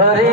Ready?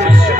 Krishna.